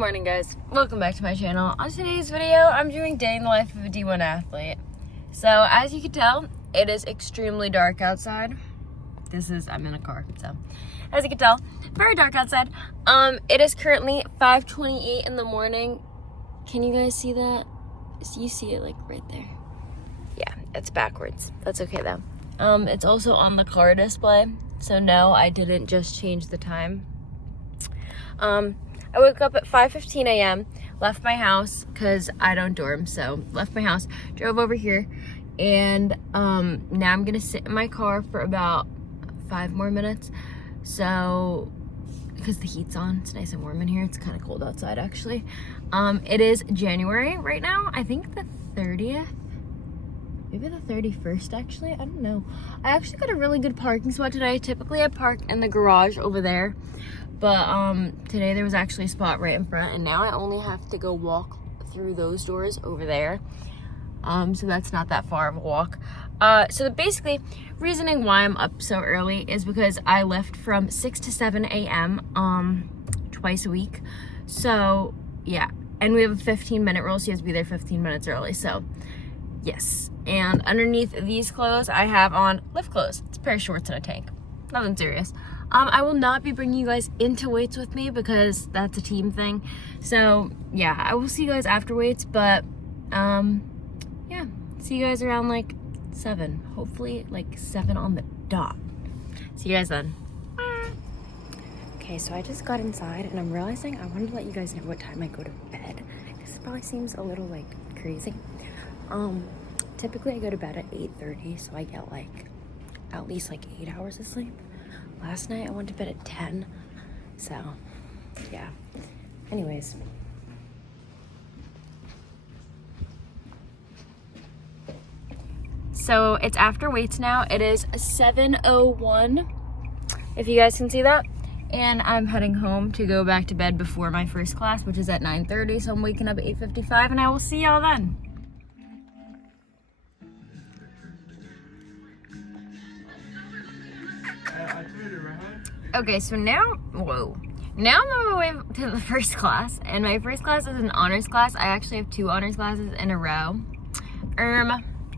morning, guys. Welcome back to my channel. On today's video, I'm doing day in the life of a D1 athlete. So, as you can tell, it is extremely dark outside. I'm in a car, so as you can tell, very dark outside. It is currently 5:28 in the morning. Can you guys see that? You see it like right there. Yeah, it's backwards. That's okay though. It's also on the car display. So no, I didn't just change the time. I woke up at 5:15 a.m., left my house because I don't dorm, so left my house, drove over here, and now I'm gonna sit in my car for about 5 more minutes. So, because the heat's on, it's nice and warm in here. It's kind of cold outside actually. It is January right now. I think the 30th. Maybe the 31st actually, I don't know. I actually got a really good parking spot today. Typically I park in the garage over there, but today there was actually a spot right in front, and now I only have to go walk through those doors over there. So that's not that far of a walk. So basically, reasoning why I'm up so early is because I lift from 6 to 7 a.m. Twice a week. So yeah, and we have a 15-minute rule, so you have to be there 15 minutes early, so yes. And underneath these clothes, I have on lift clothes. It's a pair of shorts and a tank. Nothing serious. I will not be bringing you guys into weights with me because that's a team thing. So yeah, I will see you guys after weights, but yeah, see you guys around like 7. Hopefully like 7 on the dot. See you guys then. Okay, so I just got inside and I'm realizing I wanted to let you guys know what time I go to bed. This probably seems a little like crazy. Typically I go to bed at 8:30, so I get like at least like 8 hours of sleep. Last night I went to bed at 10, so yeah. Anyways. So it's after weights now. It is 7:01, if you guys can see that. And I'm heading home to go back to bed before my first class, which is at 9:30. So I'm waking up at 8:55, and I will see y'all then. Okay, so now I'm on my way to the first class, and my first class is an honors class. I actually have 2 honors classes in a row.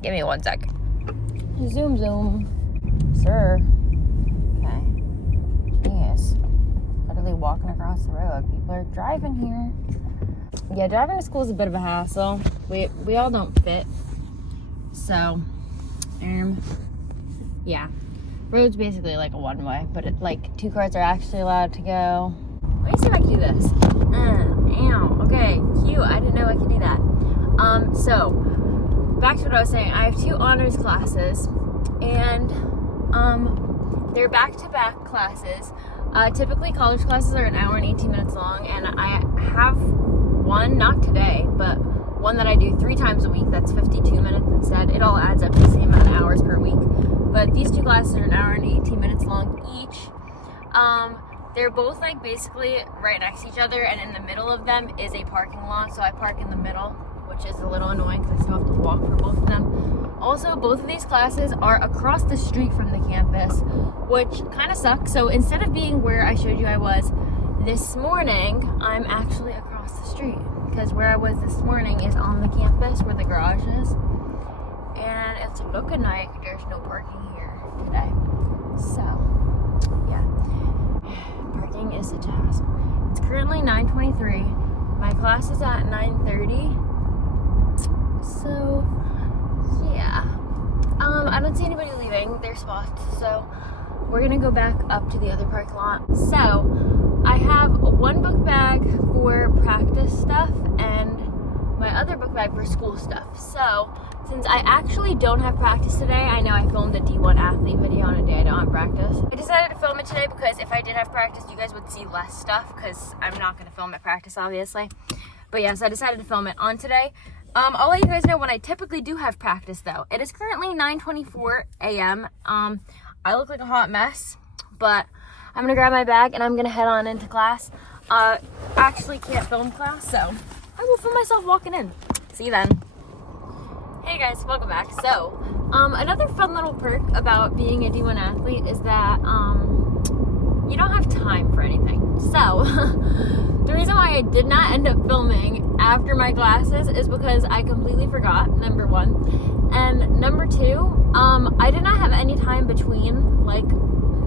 Give me 1 sec. Zoom, sir. Okay. Jeez. Literally walking across the road. People are driving here. Yeah, driving to school is a bit of a hassle. We all don't fit. So, yeah. Road's basically like a one-way, but it, like 2 cars are actually allowed to go. Let me see if I can do this. Okay, cute. I didn't know I could do that. So back to what I was saying. I have 2 honors classes, and they're back-to-back classes. Typically college classes are an hour and 18 minutes long, and I have one, not today, but one that I do 3 times a week. That's 52 minutes instead. It all adds up to the same amount of hours per week. But these 2 classes are an hour and 18 minutes long each. They're both like basically right next to each other, and in the middle of them is a parking lot. So I park in the middle, which is a little annoying because I still have to walk for both of them. Also, both of these classes are across the street from the campus, which kind of sucks. So instead of being where I showed you I was this morning, I'm actually across the street, because where I was this morning is on the campus where the garage is. And it's looking like there's no parking here today. So, yeah. Parking is a task. It's currently 9:23. My class is at 9:30. So, yeah. I don't see anybody leaving their spots, so we're gonna go back up to the other parking lot. So, I have 1 book bag for practice stuff and my other book bag for school stuff. So, since I actually don't have practice today, I know I filmed a D1 athlete video on a day I don't have practice. I decided to film it today because if I did have practice, you guys would see less stuff, because I'm not going to film at practice, obviously. But yeah, so I decided to film it on today. I'll let you guys know when I typically do have practice, though. It is currently 9:24 a.m. I look like a hot mess, but I'm going to grab my bag and I'm going to head on into class. Actually can't film class, so I will film myself walking in. See you then. Hey guys, welcome back. So, another fun little perk about being a D1 athlete is that you don't have time for anything. So, The reason why I did not end up filming after my classes is because I completely forgot, number one. And number two, I did not have any time between like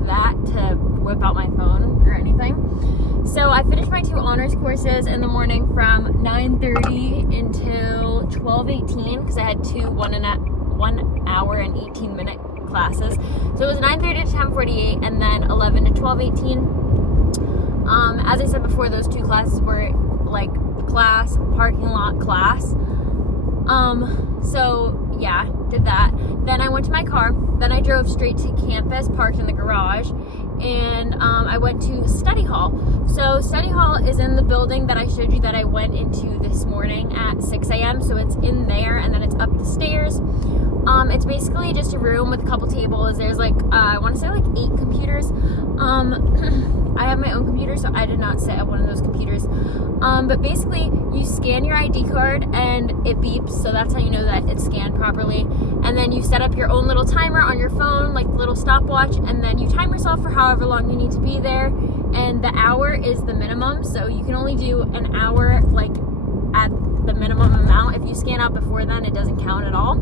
that to whip out my phone or anything. So I finished my 2 honors courses in the morning from 9:30 until 12:18 because I had 2 1 hour and 18-minute classes. So it was 9:30 to 10:48 and then 11 to 12:18. As I said before, those 2 classes were like class, parking lot class. So yeah, did that. Then I went to my car. Then I drove straight to campus, parked in the garage, and I went to study hall. So study hall is in the building that I showed you that I went into this morning at 6 a.m. So it's in there, and then it's up the stairs. It's basically just a room with a couple tables. There's like, I want to say like 8 computers. I have my own computer, so I did not sit at one of those computers. But basically, you scan your ID card and it beeps, so that's how you know that it's scanned properly. And then you set up your own little timer on your phone, like little stopwatch, and then you time yourself for however long you need to be there. And the hour is the minimum, so you can only do an hour like at the minimum amount. If you scan out before then, it doesn't count at all.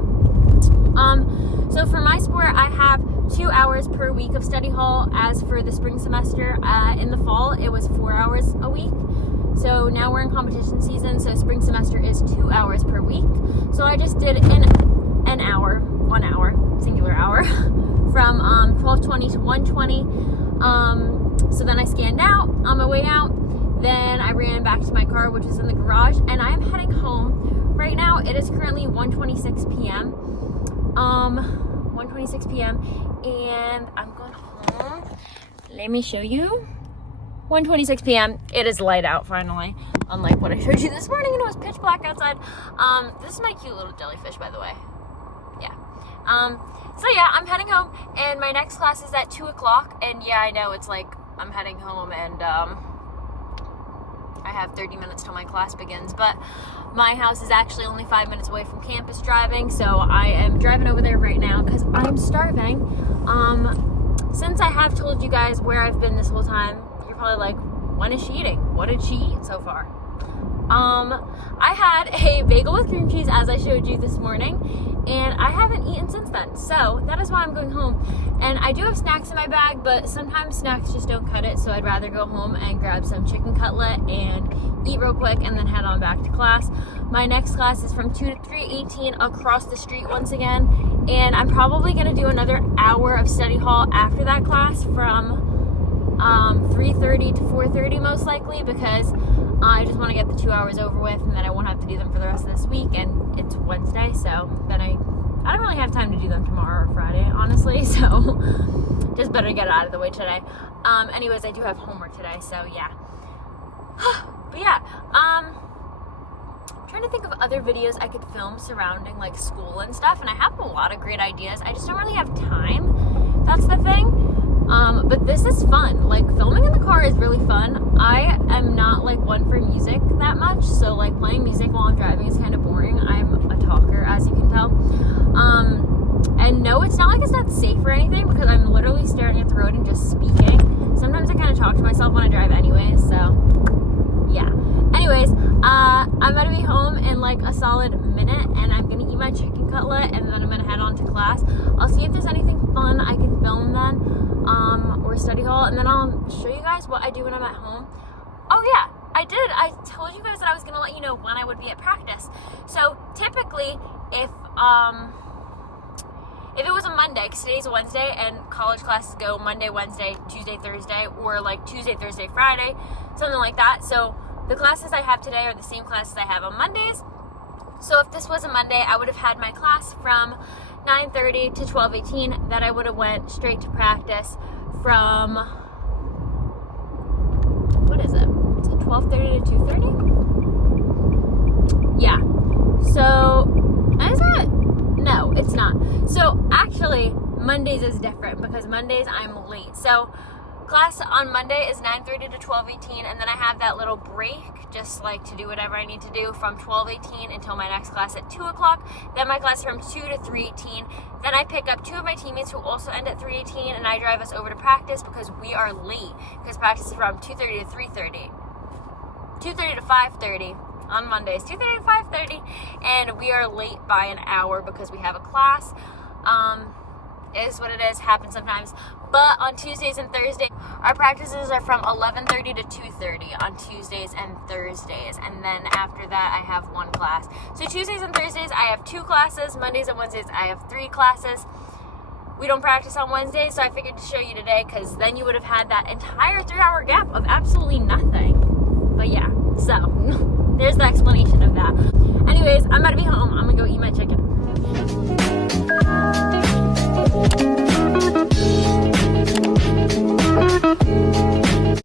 So for my sport, I have 2 hours per week of study hall. As for the spring semester, in the fall, it was 4 hours a week. So now we're in competition season, so spring semester is 2 hours per week. So I just did an hour, 1 hour, singular hour, from 12:20 to 1:20. So then I scanned out on my way out. Then I ran back to my car, which is in the garage, and I am heading home. Right now, it is currently 1:26 p.m. 1:26 p.m. and I'm going home. Let me show you. 1:26 p.m. It is light out finally, unlike what I showed you this morning and it was pitch black outside. This is my cute little jellyfish, by the way. Yeah. So yeah, I'm heading home, and my next class is at 2 o'clock. And yeah, I know it's like I'm heading home and I have 30 minutes till my class begins, but my house is actually only 5 minutes away from campus driving, so I am driving over there right now because I'm starving. Since I have told you guys where I've been this whole time, you're probably like, when is she eating? What did she eat so far? I had a bagel with cream cheese, as I showed you this morning, and I haven't eaten since then, so that is why I'm going home. And I do have snacks in my bag, but sometimes snacks just don't cut it, so I'd rather go home and grab some chicken cutlet and eat real quick and then head on back to class. My next class is from 2 to 3:18 across the street once again, and I'm probably going to do another hour of study hall after that class from 3:30 to 4:30 most likely, because I just want to get the 2 hours over with, and then I won't have to do them for the rest of this week, and it's Wednesday, so then I don't really have time to do them tomorrow or Friday, honestly, so just better get it out of the way today. Anyways, I do have homework today, so yeah. But yeah, I'm trying to think of other videos I could film surrounding like school and stuff, and I have a lot of great ideas. I just don't really have time. That's the thing. But this is fun. Like, filming in the car is really fun. I am not like one for music that much, so like playing music while I'm driving is kind of boring. I'm a talker, as you can tell. And no, it's not like it's not safe or anything, because I'm literally staring at the road and just speaking. Sometimes I kind of talk to myself when I drive anyways, so yeah. Anyways, I'm gonna be home in like a solid minute, and I'm gonna eat my chicken cutlet, and then I'm gonna head on to class. I'll see if there's anything fun I can film then, or study hall, and then I'll show you guys what I do when I'm at home. Oh yeah, I told you guys that I was gonna let you know when I would be at practice. So typically, if it was a Monday, because today's a Wednesday, and college classes go Monday, Wednesday, Tuesday, Thursday, or like Tuesday, Thursday, Friday, something like that. So the classes I have today are the same classes I have on Mondays. So if this was a Monday, I would have had my class from 9:30 to 12:18. Then I would have went straight to practice from, what is it? Is it 12:30 to 2:30? Yeah. So, is it? No, it's not. So actually, Mondays is different, because Mondays I'm late. So class on Monday is 9:30 to 12:18, and then I have that little break just like to do whatever I need to do from 12:18 until my next class at 2 o'clock. Then my class is from 2 to 3:18. Then I pick up 2 of my teammates who also end at 3:18, and I drive us over to practice because we are late, because practice is from 2:30 to 3:30. 2:30 to 5:30 on Mondays, 2:30 to 5:30, and we are late by an hour because we have a class. It is what it is, happens sometimes. But on Tuesdays and Thursdays, our practices are from 11:30 to 2:30 on Tuesdays and Thursdays, and then after that I have one class. So Tuesdays and Thursdays I have 2 classes, Mondays and Wednesdays I have 3 classes. We don't practice on Wednesdays, so I figured to show you today, because then you would have had that entire 3-hour gap of absolutely nothing. But yeah, so there's the explanation of that. Anyways, I'm about to be home. I'm gonna go eat my chicken.